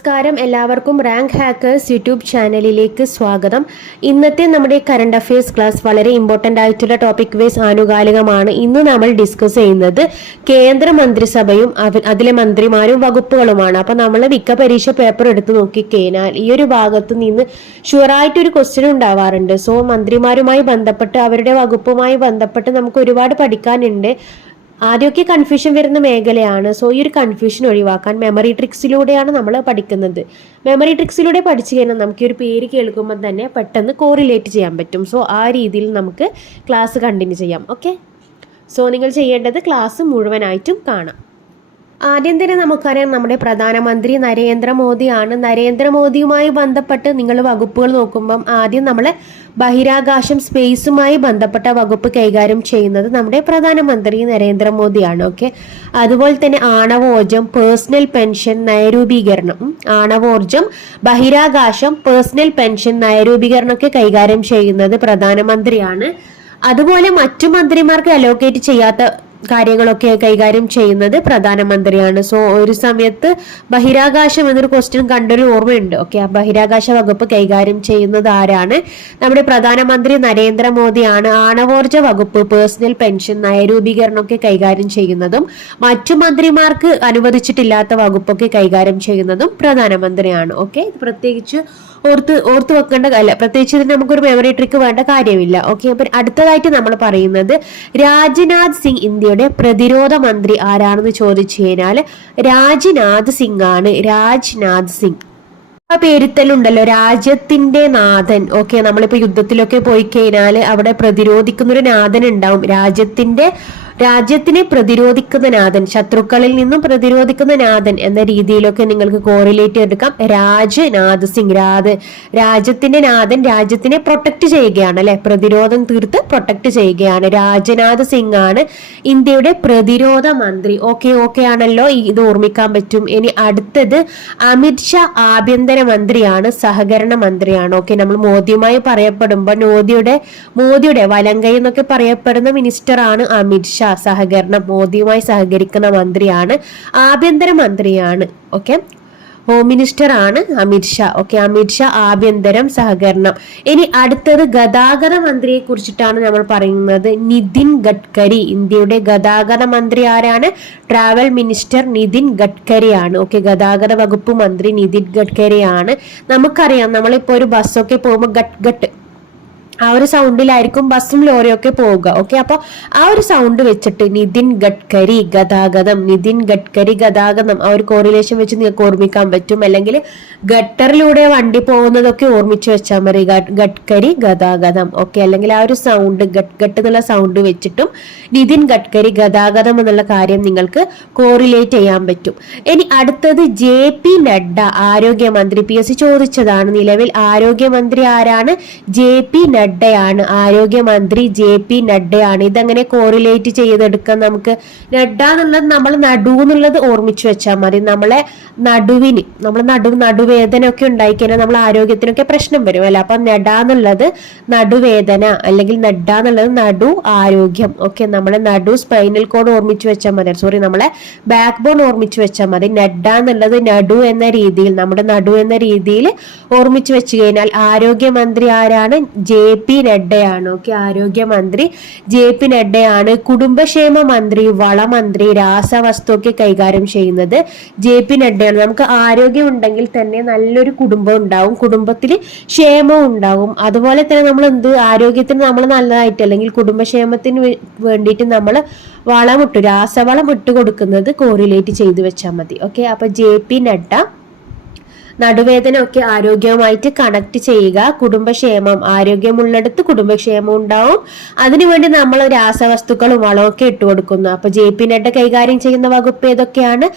നമസ്കാരം. എല്ലാവർക്കും rank hackers YouTube ചാനലിലേക്ക് സ്വാഗതം. ഇന്നത്തെ നമ്മുടെ കറണ്ട് അഫയേഴ്സ് ക്ലാസ് വളരെ ഇമ്പോർട്ടന്റ് ആയിട്ടുള്ള ടോപ്പിക് വേസ് ആനുകാലികമാണ് ഇന്ന് നമ്മൾ ഡിസ്കസ് ചെയ്യുന്നത് കേന്ദ്ര മന്ത്രിസഭയും അതിലെ മന്ത്രിമാരും വകുപ്പുകളുമാണ്. അപ്പോൾ നമ്മൾ മിക്ക പരീക്ഷ പേപ്പർ എടുത്ത് നോക്കിക്കഴിഞ്ഞാൽ ഈ ഒരു ഭാഗത്ത് നിന്ന് ഷുവറായിട്ടൊരു ക്വസ്റ്റ്യൻ ഉണ്ടാവാറുണ്ട്. സോ മന്ത്രിമാരുമായി ബന്ധപ്പെട്ട് അവരുടെ വകുപ്പുമായി ബന്ധപ്പെട്ട് നമുക്ക് ഒരുപാട് പഠിക്കാനുണ്ട്. ആദ്യമൊക്കെ കൺഫ്യൂഷൻ വരുന്ന മേഖലയാണ്. സോ ഈ ഒരു കൺഫ്യൂഷൻ ഒഴിവാക്കാൻ മെമ്മറി ട്രിക്സിലൂടെയാണ് നമ്മൾ പഠിക്കുന്നത്. മെമ്മറി ട്രിക്സിലൂടെ പഠിച്ചു കഴിഞ്ഞാൽ നമുക്ക് ഒരു പേര് കേൾക്കുമ്പോൾ തന്നെ പെട്ടെന്ന് കോറിലേറ്റ് ചെയ്യാൻ പറ്റും. സോ ആ രീതിയിൽ നമുക്ക് ക്ലാസ് കണ്ടിന്യൂ ചെയ്യാം. ഓക്കെ സോ നിങ്ങൾ ചെയ്യേണ്ടത് ക്ലാസ് മുഴുവനായിട്ടും കാണാം. ആദ്യം തന്നെ നമുക്കറിയാം നമ്മുടെ പ്രധാനമന്ത്രി നരേന്ദ്രമോദിയാണ്. നരേന്ദ്രമോദിയുമായി ബന്ധപ്പെട്ട് നിങ്ങൾ വകുപ്പുകൾ നോക്കുമ്പം ആദ്യം നമ്മൾ ബഹിരാകാശം സ്പേസുമായി ബന്ധപ്പെട്ട വകുപ്പ് കൈകാര്യം ചെയ്യുന്നത് നമ്മുടെ പ്രധാനമന്ത്രി നരേന്ദ്രമോദിയാണ്. ഓക്കെ? അതുപോലെ തന്നെ ആണവോർജം പേഴ്സണൽ പെൻഷൻ നയരൂപീകരണം. ആണവോർജം ബഹിരാകാശം പേഴ്സണൽ പെൻഷൻ നയരൂപീകരണം ഒക്കെ കൈകാര്യം ചെയ്യുന്നത് പ്രധാനമന്ത്രിയാണ്. അതുപോലെ മറ്റു മന്ത്രിമാർക്ക് അലോക്കേറ്റ് ചെയ്യാത്ത കാര്യങ്ങളൊക്കെ കൈകാര്യം ചെയ്യുന്നത് പ്രധാനമന്ത്രിയാണ്. സോ ഒരു സമയത്ത് ബഹിരാകാശം എന്നൊരു ക്വസ്റ്റ്യൻ കണ്ടൊരു ഓർമ്മയുണ്ട്. ഓക്കെ ആ ബഹിരാകാശ വകുപ്പ് കൈകാര്യം ചെയ്യുന്നത് ആരാണ്? നമ്മുടെ പ്രധാനമന്ത്രി നരേന്ദ്രമോദിയാണ്. ആണവോർജ വകുപ്പ് പേഴ്സണൽ പെൻഷൻ നയരൂപീകരണമൊക്കെ കൈകാര്യം ചെയ്യുന്നതും മറ്റു മന്ത്രിമാർക്ക് അനുവദിച്ചിട്ടില്ലാത്ത വകുപ്പൊക്കെ കൈകാര്യം ചെയ്യുന്നതും പ്രധാനമന്ത്രിയാണ്. ഓക്കെ പ്രത്യേകിച്ച് ഓർത്ത് ഓർത്ത് വെക്കേണ്ട അല്ല പ്രത്യേകിച്ച് ഇതിന് നമുക്കൊരു മെമ്മറി ട്രിക്ക് വേണ്ട കാര്യമില്ല. ഓക്കെ അപ്പൊ അടുത്തതായിട്ട് നമ്മൾ പറയുന്നത് രാജ്നാഥ് സിംഗ് ഇന്ത്യയുടെ പ്രതിരോധ മന്ത്രി ആരാണെന്ന് ചോദിച്ചു കഴിഞ്ഞാൽ രാജ്നാഥ് സിംഗ് ആണ് രാജ്നാഥ് സിംഗ്. ആ പേരുത്തലുണ്ടല്ലോ രാജ്യത്തിന്റെ നാഥൻ. ഓക്കെ നമ്മളിപ്പോ യുദ്ധത്തിലൊക്കെ പോയി കഴിഞ്ഞാൽ അവിടെ പ്രതിരോധിക്കുന്ന ഒരു നാഥൻ ഉണ്ടാവും. രാജ്യത്തിന്റെ രാജ്യത്തിനെ പ്രതിരോധിക്കുന്ന നാഥൻ ശത്രുക്കളിൽ നിന്നും പ്രതിരോധിക്കുന്ന നാഥൻ എന്ന രീതിയിലൊക്കെ നിങ്ങൾക്ക് കോറിലേറ്റ് എടുക്കാം. രാജ്നാഥ് സിംഗ് രാജ് രാജ്യത്തിന്റെ നാഥൻ രാജ്യത്തിനെ പ്രൊട്ടക്ട് ചെയ്യുകയാണ് അല്ലെ? പ്രതിരോധം തീർത്ത് പ്രൊട്ടക്ട് ചെയ്യുകയാണ്. രാജ്നാഥ് സിംഗ് ആണ് ഇന്ത്യയുടെ പ്രതിരോധ മന്ത്രി. ഓക്കെ ഓക്കെ ആണല്ലോ. ഇത് ഓർമ്മിക്കാൻ പറ്റും. ഇനി അടുത്തത് അമിത് ഷാ ആഭ്യന്തര മന്ത്രിയാണ് സഹകരണ മന്ത്രിയാണ്. ഓക്കെ നമ്മൾ മോദിയുമായി പറയപ്പെടുമ്പോൾ മോദിയുടെ മോദിയുടെ വലങ്കൈ എന്നൊക്കെ പറയപ്പെടുന്ന മിനിസ്റ്റർ ആണ് അമിത് ഷാ. സഹകരണം മോദിയുമായി സഹകരിക്കുന്ന മന്ത്രിയാണ് ആഭ്യന്തര മന്ത്രിയാണ് ഓക്കെ ഹോം മിനിസ്റ്റർ ആണ് അമിത് ഷാ ഓക്കെ അമിത് ഷാ ആഭ്യന്തരം സഹകരണം. ഇനി അടുത്തത് ഗതാഗത മന്ത്രിയെ കുറിച്ചിട്ടാണ് നമ്മൾ പറയുന്നത്. നിതിൻ ഗഡ്കരി ഇന്ത്യയുടെ ഗതാഗത മന്ത്രി ആരാണ്? ട്രാവൽ മിനിസ്റ്റർ നിതിൻ ഗഡ്കരിയാണ് ഓക്കെ ഗതാഗത വകുപ്പ് മന്ത്രി നിതിൻ ഗഡ്കരിയാണ്. നമുക്കറിയാം നമ്മളിപ്പോ ഒരു ബസ്സൊക്കെ പോകുമ്പോൾ ഗട്ട് ഗട്ട് ആ ഒരു സൗണ്ടിലായിരിക്കും ബസ്സും ലോറിയും ഒക്കെ പോവുക ഓക്കെ അപ്പോൾ ആ ഒരു സൗണ്ട് വെച്ചിട്ട് നിതിൻ ഗഡ്കരി ഗതാഗതം നിതിൻ ഗഡ്കരി ഗതാഗതം ആ ഒരു കോറിലേഷൻ വെച്ച് നിങ്ങൾക്ക് ഓർമ്മിക്കാൻ പറ്റും. അല്ലെങ്കിൽ ഗട്ടറിലൂടെ വണ്ടി പോകുന്നതൊക്കെ ഓർമ്മിച്ച് വെച്ചാൽ മതി. ഗഡ്- ഗഡ്കരി ഗതാഗതം. ഓക്കെ അല്ലെങ്കിൽ ആ ഒരു സൗണ്ട് ഗട്ട് ഗട്ട് എന്നുള്ള സൗണ്ട് വെച്ചിട്ടും നിതിൻ ഗഡ്കരി ഗതാഗതം എന്നുള്ള കാര്യം നിങ്ങൾക്ക് കോറിലേറ്റ് ചെയ്യാൻ പറ്റും. ഇനി അടുത്തത് ജെ പി നഡ്ഡ ആരോഗ്യമന്ത്രി. പി എസ് ചോദിച്ചതാണ് നിലവിൽ ആരോഗ്യമന്ത്രി ആരാണ്? ജെ പി നഡ്ഡയാണ്. ആരോഗ്യമന്ത്രി ജെ പി നഡ്ഡയാണ്. ഇതങ്ങനെ കോറിലേറ്റ് ചെയ്തെടുക്കാൻ നമുക്ക് നഡ്ഡ എന്നുള്ളത് നമ്മൾ നടു എന്നുള്ളത് ഓർമ്മിച്ചു വെച്ചാൽ മതി. നമ്മളെ നടുവിന് നമ്മൾ നടു നടുവേദന ഒക്കെ ഉണ്ടായിക്കഴിഞ്ഞാൽ നമ്മൾ ആരോഗ്യത്തിനൊക്കെ പ്രശ്നം വരും അല്ല? അപ്പൊ നഡ എന്നുള്ളത് നടുവേദന അല്ലെങ്കിൽ നഡ്ഡ എന്നുള്ളത് നടു ആരോഗ്യം. ഓക്കെ നമ്മളെ നടു സ്പൈനൽ കോഡ് ഓർമ്മിച്ചു വെച്ചാൽ മതി. സോറി നമ്മളെ ബാക്ക് ബോൺ ഓർമ്മിച്ചു വെച്ചാൽ മതി. നഡ്ഡ എന്നുള്ളത് നടു എന്ന രീതിയിൽ നമ്മുടെ നടു എന്ന രീതിയിൽ ഓർമ്മിച്ചു വെച്ച് കഴിഞ്ഞാൽ ആരോഗ്യമന്ത്രി ആരാണ്? ജെ പി നഡ്ഡയാണ്. ഓക്കെ ആരോഗ്യമന്ത്രി ജെ പി നഡ്ഡയാണ്. കുടുംബക്ഷേമ മന്ത്രി വളമന്ത്രി രാസവസ്തു ഒക്കെ കൈകാര്യം ചെയ്യുന്നത് ജെ പി നഡ്ഡയാണ്. നമുക്ക് ആരോഗ്യം ഉണ്ടെങ്കിൽ തന്നെ നല്ലൊരു കുടുംബം ഉണ്ടാവും. കുടുംബത്തിൽ ക്ഷേമം ഉണ്ടാവും. അതുപോലെ തന്നെ നമ്മൾ എന്ത് ആരോഗ്യത്തിന് നമ്മൾ നല്ലതായിട്ട് അല്ലെങ്കിൽ കുടുംബക്ഷേമത്തിന് വേണ്ടിയിട്ട് നമ്മൾ വളമിട്ട് രാസവളം ഇട്ട് കൊടുക്കുന്നത് കോറിലേറ്റ് ചെയ്തു വെച്ചാൽ മതി. ഓക്കെ അപ്പൊ ജെ പി നഡ്ഡ നടുവേദന ഒക്കെ ആരോഗ്യവുമായിട്ട് കണക്ട് ചെയ്യുക. കുടുംബക്ഷേമം ആരോഗ്യമുള്ളിടത്ത് കുടുംബക്ഷേമം ഉണ്ടാവും. അതിനുവേണ്ടി നമ്മൾ രാസവസ്തുക്കളും വളമൊക്കെ ഇട്ട് കൊടുക്കുന്നു. അപ്പൊ ജെ പി നഡ്ഡ കൈകാര്യം ചെയ്യുന്ന വകുപ്പ് ഏതൊക്കെയാണ്?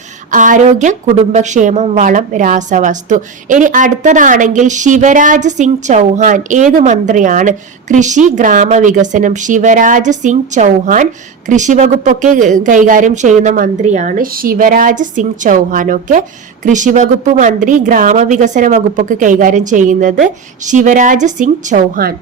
ആരോഗ്യം കുടുംബക്ഷേമം വളം രാസവസ്തു. ഇനി അടുത്തതാണെങ്കിൽ ശിവരാജ് സിംഗ് ചൗഹാൻ ഏത് മന്ത്രിയാണ്? കൃഷി ഗ്രാമവികസനം. ശിവരാജ് സിംഗ് ചൗഹാൻ കൃഷി വകുപ്പൊക്കെ കൈകാര്യം ചെയ്യുന്ന മന്ത്രിയാണ് ശിവരാജ് സിംഗ് ചൗഹാൻ. ഒക്കെ കൃഷി വകുപ്പ് മന്ത്രി ഗ്രാമവികസന വകുപ്പൊക്കെ കൈകാര്യം ചെയ്യുന്നത് ശിവരാജ് സിംഗ് ചൗഹാൻ.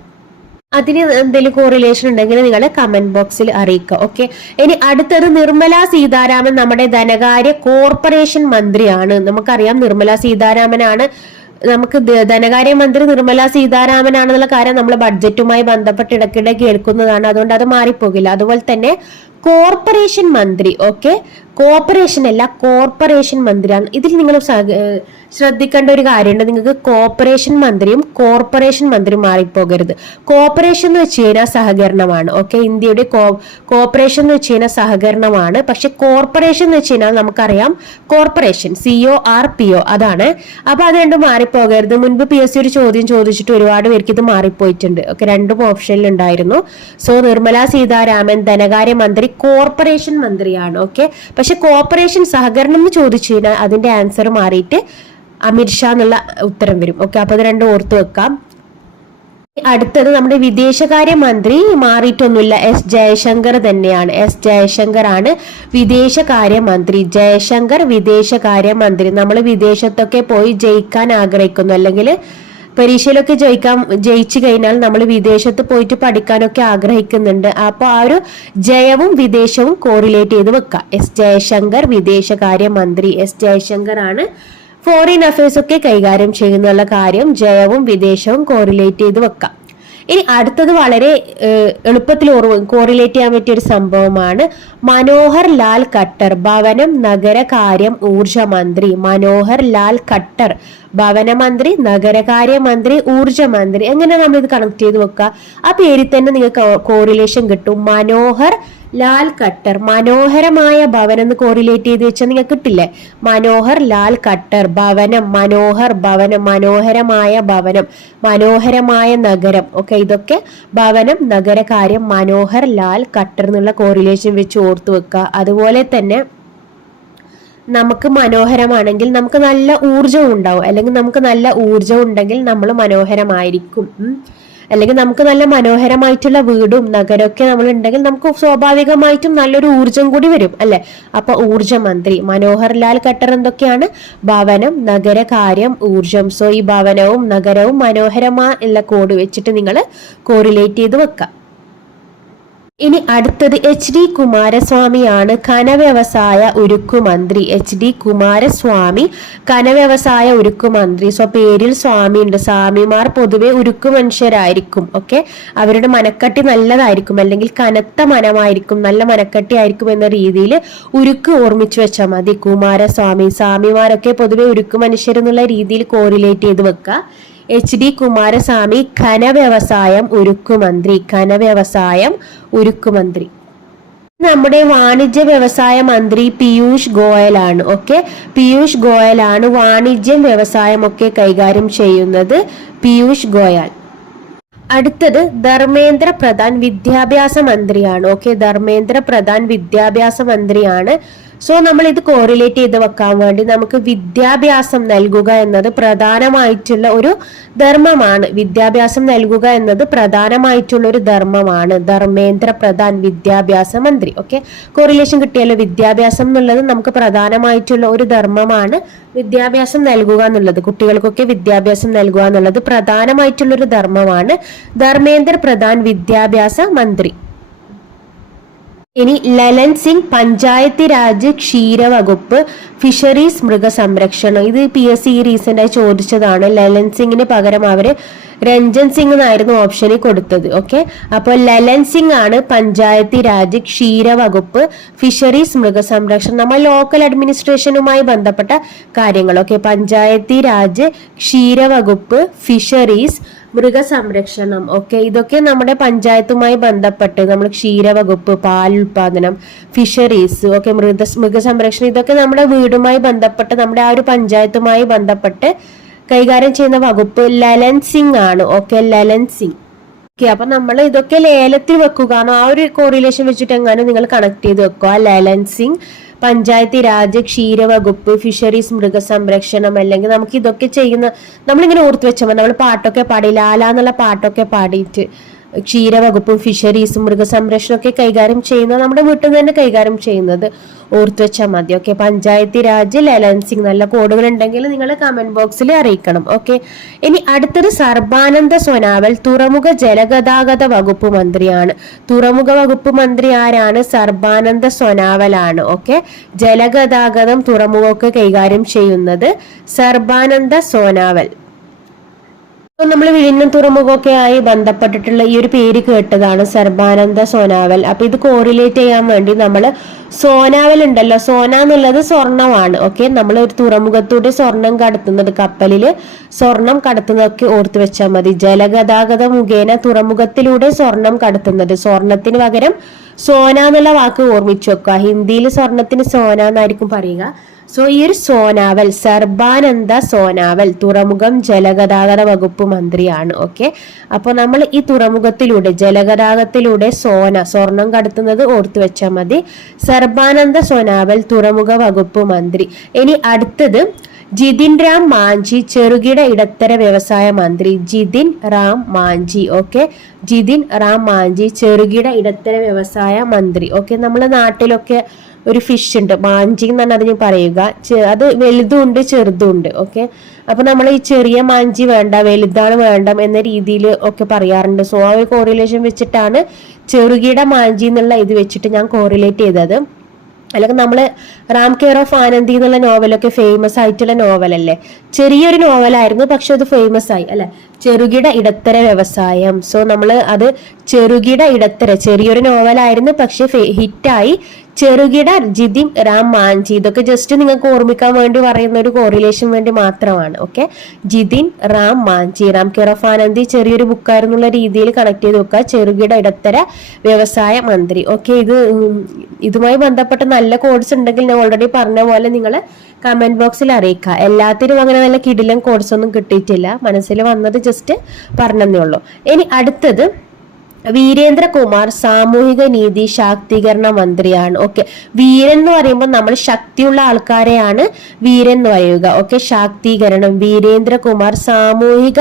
അതിന് എന്തെങ്കിലും കോറിലേഷൻ ഉണ്ടെങ്കിൽ നിങ്ങൾ കമന്റ് ബോക്സിൽ അറിയിക്കുക ഓക്കെ ഇനി അടുത്തത് നിർമ്മല സീതാരാമൻ നമ്മുടെ ധനകാര്യ കോർപ്പറേഷൻ മന്ത്രിയാണ്. നമുക്കറിയാം നിർമ്മല സീതാരാമനാണ് നമുക്ക് ധനകാര്യമന്ത്രി ധനകാര്യ മന്ത്രി നിർമ്മല സീതാരാമനാണെന്നുള്ള കാര്യം നമ്മൾ ബഡ്ജറ്റുമായി ബന്ധപ്പെട്ട് ഇടയ്ക്കിടെ കേൾക്കുന്നതാണ്. അതുകൊണ്ട് അത് മാറിപ്പോകില്ല. അതുപോലെ തന്നെ കോർപ്പറേഷൻ മന്ത്രി ഓക്കെ? കോർപ്പറേഷൻ അല്ല കോർപ്പറേഷൻ മന്ത്രിയാണ്. ഇതിൽ നിങ്ങൾ ശ്രദ്ധിക്കേണ്ട ഒരു കാര്യമുണ്ട്. നിങ്ങൾക്ക് കോർപ്പറേഷൻ മന്ത്രിയും കോർപ്പറേഷൻ മന്ത്രിയും മാറിപ്പോകരുത്. കോർപ്പറേഷൻ എന്ന് വെച്ച് കഴിഞ്ഞാൽ സഹകരണമാണ് ഓക്കെ? ഇന്ത്യയുടെ കോർപ്പറേഷൻ എന്ന് വെച്ച് കഴിഞ്ഞാൽ സഹകരണമാണ്. പക്ഷെ കോർപ്പറേഷൻ എന്ന് വെച്ച് കഴിഞ്ഞാൽ നമുക്കറിയാം corporation C O R P O അതാണ്. അപ്പൊ അത് രണ്ടും മാറിപ്പോകരുത്. മുൻപ് പി എസ് സി ഒരു ചോദ്യം ചോദിച്ചിട്ട് ഒരുപാട് പേർക്ക് ഇത് മാറിപ്പോയിട്ടുണ്ട്. ഓക്കെ രണ്ടും ഓപ്ഷനിൽ ഉണ്ടായിരുന്നു. സോ നിർമ്മല സീതാരാമൻ ധനകാര്യ മന്ത്രി കോർപ്പറേഷൻ മന്ത്രിയാണ് ഓക്കെ പക്ഷെ കോർപ്പറേഷൻ സഹകരണം എന്ന് ചോദിച്ചു കഴിഞ്ഞാൽ അതിന്റെ ആൻസർ മാറിയിട്ട് അമിത്ഷാ എന്നുള്ള ഉത്തരം വരും ഓക്കെ അപ്പൊ അത് രണ്ടും ഓർത്ത് വെക്കാം. അടുത്തത് നമ്മുടെ വിദേശകാര്യ മന്ത്രി മാറിയിട്ടൊന്നുമില്ല എസ് ജയശങ്കർ തന്നെയാണ്. എസ് ജയശങ്കർ ആണ് വിദേശകാര്യ മന്ത്രി. ജയശങ്കർ വിദേശകാര്യ മന്ത്രി. നമ്മൾ വിദേശത്തൊക്കെ പോയി ജയിക്കാൻ ആഗ്രഹിക്കുന്നു. അല്ലെങ്കിൽ പരീക്ഷയിലൊക്കെ ജയിക്കാൻ ജയിച്ചു കഴിഞ്ഞാൽ നമ്മൾ വിദേശത്ത് പോയിട്ട് പഠിക്കാനൊക്കെ ആഗ്രഹിക്കുന്നുണ്ട്. അപ്പോൾ ആ ഒരു ജയവും വിദേശവും കോറിലേറ്റ് ചെയ്ത് വെക്കാം. എസ് ജയശങ്കർ വിദേശകാര്യ മന്ത്രി എസ് ജയശങ്കർ ആണ് ഫോറിൻ അഫയേഴ്സ് ഒക്കെ കൈകാര്യം ചെയ്യുന്നുള്ള കാര്യം ജയവും വിദേശവും കോറിലേറ്റ് ചെയ്ത് വെക്കാം. ഇനി അടുത്തത് വളരെ എളുപ്പത്തിൽ കോറിലേറ്റ് ചെയ്യാൻ പറ്റിയ ഒരു സംഭവമാണ് മനോഹർ ലാൽ ഖട്ടർ ഭവനം നഗരകാര്യം ഊർജ മന്ത്രി. മനോഹർ ലാൽ ഖട്ടർ ഭവനമന്ത്രി നഗരകാര്യ മന്ത്രി ഊർജ മന്ത്രി. എങ്ങനെ നമ്മൾ ഇത് കണക്ട് ചെയ്ത് വെക്കുക? ആ പേരിൽ തന്നെ നിങ്ങൾക്ക് കോറിലേഷൻ കിട്ടും. മനോഹർ ലാൽ കട്ടർ മനോഹരമായ ഭവനം എന്ന് കോറിലേറ്റ് ചെയ്ത് വെച്ചാൽ നിങ്ങൾക്ക് കിട്ടില്ലേ? മനോഹർ ലാൽ കട്ടർ ഭവനം മനോഹർ ഭവനം മനോഹരമായ ഭവനം മനോഹരമായ നഗരം. ഓക്കെ ഇതൊക്കെ ഭവനം നഗരകാര്യം മനോഹർ ലാൽ കട്ടർ എന്നുള്ള കോറിലേഷൻ വെച്ച് ഓർത്തു വെക്കുക. അതുപോലെ തന്നെ നമുക്ക് മനോഹരമാണെങ്കിൽ നമുക്ക് നല്ല ഊർജവും ഉണ്ടാവും. അല്ലെങ്കിൽ നമുക്ക് നല്ല ഊർജം ഉണ്ടെങ്കിൽ നമ്മൾ മനോഹരമായിരിക്കും. അല്ലെങ്കിൽ നമുക്ക് നല്ല മനോഹരമായിട്ടുള്ള വീടും നഗരമൊക്കെ നമ്മൾ ഉണ്ടെങ്കിൽ നമുക്ക് സ്വാഭാവികമായിട്ടും നല്ലൊരു ഊർജം കൂടി വരും അല്ലെ? അപ്പൊ ഊർജ മന്ത്രി മനോഹർ ലാൽ ഖട്ടർ എന്തൊക്കെയാണ്? ഭവനം നഗരകാര്യം ഊർജം സോ ഈ ഭവനവും നഗരവും മനോഹരമായ കോഡ് വെച്ചിട്ട് നിങ്ങൾ കോറിലേറ്റ് ചെയ്ത് വെക്കാം. ഇനി അടുത്തത് എച്ച് ഡി കുമാരസ്വാമിയാണ്. ഖനവ്യവസായ ഉരുക്കു മന്ത്രി. എച്ച് ഡി കുമാരസ്വാമി ഖനവ്യവസായ ഉരുക്കു മന്ത്രി. സോ പേരിൽ സ്വാമി ഉണ്ട് സ്വാമിമാർ പൊതുവെ ഉരുക്കു മനുഷ്യരായിരിക്കും. ഓക്കെ? അവരുടെ മനക്കട്ടി നല്ലതായിരിക്കും. അല്ലെങ്കിൽ കനത്ത മനമായിരിക്കും. നല്ല മനക്കട്ടി ആയിരിക്കും എന്ന രീതിയിൽ ഉരുക്ക് ഓർമ്മിച്ചു വെച്ചാൽ മതി. കുമാരസ്വാമി സ്വാമിമാരൊക്കെ പൊതുവെ ഉരുക്കു മനുഷ്യർ എന്നുള്ള രീതിയിൽ കോറിലേറ്റ് ചെയ്ത് വെക്കുക എച്ച് ഡി കുമാരസ്വാമി ഖനവ്യവസായം ഉരുക്കുമന്ത്രി ഖനവ്യവസായം ഉരുക്കുമന്ത്രി നമ്മുടെ വാണിജ്യ വ്യവസായ മന്ത്രി പീയൂഷ് ഗോയലാണ് ഓക്കെ പീയൂഷ് ഗോയലാണ് വാണിജ്യം വ്യവസായം ഒക്കെ കൈകാര്യം ചെയ്യുന്നത് പീയൂഷ് ഗോയൽ. അടുത്തത് ധർമ്മേന്ദ്ര പ്രധാൻ വിദ്യാഭ്യാസ മന്ത്രിയാണ് ഓക്കെ ധർമ്മേന്ദ്ര പ്രധാൻ വിദ്യാഭ്യാസ മന്ത്രിയാണ് സോ നമ്മൾ ഇത് കോറിലേറ്റ് ചെയ്ത് വെക്കാൻ വേണ്ടി നമുക്ക് വിദ്യാഭ്യാസം നൽകുക എന്നത് പ്രധാനമായിട്ടുള്ള ഒരു ധർമ്മമാണ്. വിദ്യാഭ്യാസം നൽകുക എന്നത് പ്രധാനമായിട്ടുള്ള ഒരു ധർമ്മമാണ്. ധർമ്മേന്ദ്ര പ്രധാൻ വിദ്യാഭ്യാസ മന്ത്രി. ഓക്കെ കോറിലേഷൻ കിട്ടിയാലോ? വിദ്യാഭ്യാസം എന്നുള്ളത് നമുക്ക് പ്രധാനമായിട്ടുള്ള ഒരു ധർമ്മമാണ്. വിദ്യാഭ്യാസം നൽകുക എന്നുള്ളത് കുട്ടികൾക്കൊക്കെ വിദ്യാഭ്യാസം നൽകുക എന്നുള്ളത് പ്രധാനമായിട്ടുള്ള ഒരു ധർമ്മമാണ്. ധർമ്മേന്ദ്ര പ്രധാൻ വിദ്യാഭ്യാസ മന്ത്രി. ഇനി ലലൻ സിംഗ് പഞ്ചായത്ത് രാജ് ക്ഷീരവകുപ്പ് ഫിഷറീസ് മൃഗസംരക്ഷണം. ഇത് പി എസ് സി റീസെന്റ് ആയി ചോദിച്ചതാണ്. ലലൻ സിംഗിന് പകരം അവർ രഞ്ജൻ സിംഗ് എന്നായിരുന്നു ഓപ്ഷനിൽ കൊടുത്തത്. ഓക്കെ? അപ്പോൾ ലലൻ സിംഗ് ആണ് പഞ്ചായത്ത് രാജ് ക്ഷീരവകുപ്പ് ഫിഷറീസ് മൃഗസംരക്ഷണം നമ്മൾ ലോക്കൽ അഡ്മിനിസ്ട്രേഷനുമായി ബന്ധപ്പെട്ട കാര്യങ്ങൾ. ഓക്കെ? പഞ്ചായത്ത് രാജ് ക്ഷീരവകുപ്പ് ഫിഷറീസ് മൃഗസംരക്ഷണം ഒക്കെ ഇതൊക്കെ നമ്മുടെ പഞ്ചായത്തുമായി ബന്ധപ്പെട്ട് നമ്മൾ ക്ഷീരവകുപ്പ് പാൽ ഉൽപാദനം ഫിഷറീസ് ഒക്കെ മൃഗ മൃഗസംരക്ഷണം ഇതൊക്കെ നമ്മുടെ വീടുമായി ബന്ധപ്പെട്ട് നമ്മുടെ ആ ഒരു പഞ്ചായത്തുമായി ബന്ധപ്പെട്ട് കൈകാര്യം ചെയ്യുന്ന വകുപ്പ് ലലൻ സിംഗ് ആണ് ഓക്കെ? ലലൻ സിംഗ്. ഓക്കെ അപ്പൊ നമ്മൾ ഇതൊക്കെ ലേലത്തിൽ വെക്കുക. ആ ഒരു കോറിലേഷൻ വെച്ചിട്ട് എങ്ങാനും നിങ്ങൾ കണക്ട് ചെയ്ത് വെക്കുക ലലൻ സിംഗ്. പഞ്ചായത്ത് രാജ് ക്ഷീരവകുപ്പ് ഫിഷറീസ് മൃഗസംരക്ഷണം അല്ലെങ്കിൽ നമുക്ക് ഇതൊക്കെ ചെയ്യുന്ന നമ്മളിങ്ങനെ ഓർത്ത് വെച്ചാൽ നമ്മൾ പാട്ടൊക്കെ പാടി ലാല എന്നുള്ള പാട്ടൊക്കെ പാടിയിട്ട് ക്ഷീരവകുപ്പും ഫിഷറീസും മൃഗസംരക്ഷണമൊക്കെ കൈകാര്യം ചെയ്യുന്നത് നമ്മുടെ വീട്ടിൽ നിന്ന് തന്നെ കൈകാര്യം ചെയ്യുന്നത്. ഓർത്തു വെച്ചാൽ മതി. ഓക്കെ പഞ്ചായത്തി രാജ് ലലൻസിംഗ് നല്ല കോഡുകൾ ഉണ്ടെങ്കിൽ നിങ്ങൾ കമന്റ് ബോക്സിൽ അറിയിക്കണം. ഓക്കെ ഇനി അടുത്തത് സർബാനന്ദ സോനാവൽ തുറമുഖ ജലഗതാഗത വകുപ്പ് മന്ത്രിയാണ്. തുറമുഖ വകുപ്പ് മന്ത്രി ആരാണ്? സർബാനന്ദ സോനാവലാണ്. ഓക്കെ ജലഗതാഗതം തുറമുഖമൊക്കെ കൈകാര്യം ചെയ്യുന്നത് സർബാനന്ദ സോനാവൽ. നമ്മൾ വിഴിഞ്ഞം തുറമുഖമൊക്കെ ആയി ബന്ധപ്പെട്ടിട്ടുള്ള ഈ ഒരു പേര് കേട്ടതാണ് സർബാനന്ദ സോനാവൽ. അപ്പൊ ഇത് കോറിലേറ്റ് ചെയ്യാൻ വേണ്ടി നമ്മൾ സോനാവൽ ഉണ്ടല്ലോ. സോന എന്നുള്ളത് സ്വർണമാണ്. ഓക്കെ നമ്മൾ ഒരു തുറമുഖത്തൂടെ സ്വർണം കടത്തുന്നത് കപ്പലിൽ സ്വർണം കടത്തുന്നതൊക്കെ ഓർത്തു വെച്ചാൽ മതി. ജലഗതാഗത മുഖേന തുറമുഖത്തിലൂടെ സ്വർണം കടത്തുന്നത്. സ്വർണത്തിന് പകരം സോന എന്നുള്ള വാക്ക് ഓർമ്മിച്ചു വെക്കുക. ഹിന്ദിയിൽ സ്വർണത്തിന് സോന എന്നായിരിക്കും പറയുക. സോ സോനാവൽ സർബാനന്ദ സോനാവൽ തുറമുഖം ജലഗതാഗത വകുപ്പ് മന്ത്രിയാണ് ഓക്കെ അപ്പോൾ നമ്മൾ ഈ തുറമുഖത്തിലൂടെ ജലഗതാഗതത്തിലൂടെ സോന സ്വർണം കടത്തുന്നത് ഓർത്തു വെച്ചാൽ മതി. സർബാനന്ദ സോനാവൽ തുറമുഖ വകുപ്പ് മന്ത്രി. ഇനി അടുത്തത് ജിതിൻ റാം മാഞ്ചി ചെറുകിട ഇടത്തര വ്യവസായ മന്ത്രി ജിതിൻ റാം മാഞ്ചി ഓക്കെ ജിതിൻ റാം മാഞ്ചി ചെറുകിട ഇടത്തര വ്യവസായ മന്ത്രി ഓക്കെ നമ്മുടെ നാട്ടിലൊക്കെ ഒരു ഫിഷ് ഉണ്ട്. മാഞ്ചി എന്നാണ് അതിന് പറയുക. അത് വലുതും ഉണ്ട് ചെറുതും ഉണ്ട് ഓക്കെ അപ്പൊ നമ്മൾ ഈ ചെറിയ മാഞ്ചി വേണ്ട വലുതാണ് വേണ്ട എന്ന രീതിയിൽ ഒക്കെ പറയാറുണ്ട്. സോ ആ ഒരു കോറിലേഷൻ വെച്ചിട്ടാണ് ചെറുകിട മാഞ്ചി എന്നുള്ള ഇത് വെച്ചിട്ട് ഞാൻ കോറിലേറ്റ് ചെയ്തത്. അല്ലെങ്കിൽ നമ്മൾ റാം കെയർ ഓഫ് ആനന്ദി എന്നുള്ള നോവലൊക്കെ ഫേമസ് ആയിട്ടുള്ള നോവലല്ലേ ചെറിയൊരു നോവലായിരുന്നു പക്ഷെ അത് ഫേമസ് ആയി അല്ലെ? ചെറുകിട ഇടത്തര വ്യവസായം. സോ നമ്മൾ അത് ചെറുകിട ഇടത്തര ചെറിയൊരു നോവലായിരുന്നു പക്ഷെ ഹിറ്റായി. ചെറുകിട ജിതിൻ റാം മാഞ്ചി ഇതൊക്കെ ജസ്റ്റ് നിങ്ങൾക്ക് ഓർമ്മിക്കാൻ വേണ്ടി പറയുന്ന ഒരു കോറിലേഷൻ വേണ്ടി മാത്രമാണ് ഓക്കെ ജിതിൻ റാം മാഞ്ചി റാം കെയർ ചെറിയൊരു ബുക്കായിരുന്നുള്ള രീതിയിൽ കണക്ട് ചെയ്ത് വെക്കുക ചെറുകിട ഇടത്തര വ്യവസായ മന്ത്രി. ഓക്കെ ഇത് ഇതുമായി ബന്ധപ്പെട്ട നല്ല കോഴ്സ് ഉണ്ടെങ്കിൽ ഞാൻ ഓൾറെഡി പറഞ്ഞ പോലെ നിങ്ങൾ കമന്റ് ബോക്സിൽ അറിയിക്കുക. എല്ലാത്തിനും അങ്ങനെ നല്ല കിടിലം കോഴ്സൊന്നും കിട്ടിയിട്ടില്ല. മനസ്സിൽ വന്നത് ജസ്റ്റ് പറഞ്ഞതേ ഉള്ളൂ. ഇനി അടുത്തത് വീരേന്ദ്രകുമാർ സാമൂഹിക നീതി ശാക്തീകരണ മന്ത്രിയാണ്. ഓക്കെ വീരൻ എന്ന് പറയുമ്പോൾ നമ്മൾ ശക്തിയുള്ള ആൾക്കാരെയാണ് വീരൻ എന്ന് പറയുക. ഓക്കെ ശാക്തീകരണം വീരേന്ദ്രകുമാർ സാമൂഹിക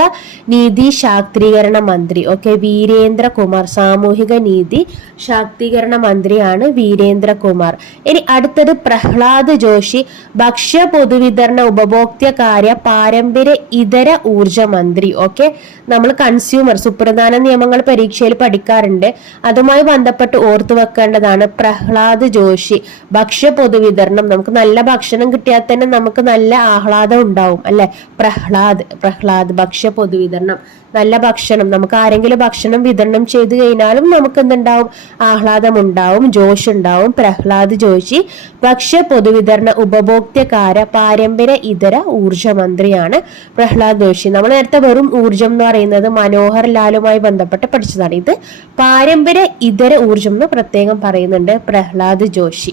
നീതി ശാക്തീകരണ മന്ത്രി. ഓക്കെ വീരേന്ദ്രകുമാർ സാമൂഹിക നീതി ശാക്തീകരണ മന്ത്രിയാണ് വീരേന്ദ്രകുമാർ. ഇനി അടുത്തത് പ്രഹ്ലാദ് ജോഷി ഭക്ഷ്യ പൊതുവിതരണ ഉപഭോക്തൃകാര്യ പാരമ്പര്യ ഇതര ഊർജ മന്ത്രി. ഓക്കെ നമ്മൾ കൺസ്യൂമർ സുപ്രധാന നിയമങ്ങൾ പരീക്ഷയിൽ പഠിക്കാറുണ്ട്. അതുമായി ബന്ധപ്പെട്ട് ഓർത്തു വെക്കേണ്ടതാണ് പ്രഹ്ലാദ് ജോഷി. ഭക്ഷ്യ പൊതുവിതരണം നമുക്ക് നല്ല ഭക്ഷണം കിട്ടിയാൽ തന്നെ നമുക്ക് നല്ല ആഹ്ലാദം ഉണ്ടാവും അല്ലെ? പ്രഹ്ലാദ് പ്രഹ്ലാദ് ഭക്ഷ്യ പൊതുവിതരണം നല്ല ഭക്ഷണം നമുക്ക് ആരെങ്കിലും ഭക്ഷണം വിതരണം ചെയ്തു കഴിഞ്ഞാലും നമുക്ക് എന്തുണ്ടാവും ആഹ്ലാദം ഉണ്ടാവും ജോഷ് ഉണ്ടാവും പ്രഹ്ലാദ് ജോഷി. ഭക്ഷ്യ പൊതുവിതരണ ഉപഭോക്തൃകാര പാരമ്പര്യ ഇതര ഊർജ മന്ത്രിയാണ് പ്രഹ്ലാദ് ജോഷി. നമ്മൾ നേരത്തെ വെറും ഊർജം എന്ന് പറയുന്നത് മനോഹർ ലാലുമായി ബന്ധപ്പെട്ട് പഠിച്ചതാണ്. ഇത് പാരമ്പര്യ ഇതര ഊർജം എന്ന് പ്രത്യേകം പറയുന്നുണ്ട് പ്രഹ്ലാദ് ജോഷി.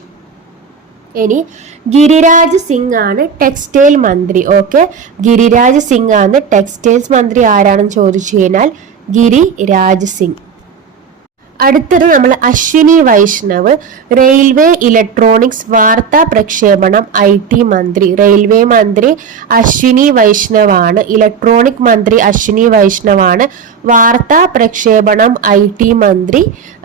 ഇനി ഗിരിരാജ് സിംഗ് ആണ് ടെക്സ്റ്റൈൽ മന്ത്രി. ഓക്കെ ഗിരിരാജ് സിംഗ് ആണ് ടെക്സ്റ്റൈൽസ് മന്ത്രി ആരാണെന്ന് ചോദിച്ചു കഴിഞ്ഞാൽ ഗിരിരാജ് സിംഗ്. അടുത്തത് നമ്മൾ അശ്വിനി വൈഷ്ണവ് റെയിൽവേ ഇലക്ട്രോണിക്സ് വാർത്താ പ്രക്ഷേപണം ഐ ടി മന്ത്രി. റെയിൽവേ മന്ത്രി അശ്വിനി വൈഷ്ണവാണ്. ഇലക്ട്രോണിക് മന്ത്രി അശ്വിനി വൈഷ്ണവാണ്. വാർത്താ പ്രക്ഷേപണം ഐ ടി മന്ത്രി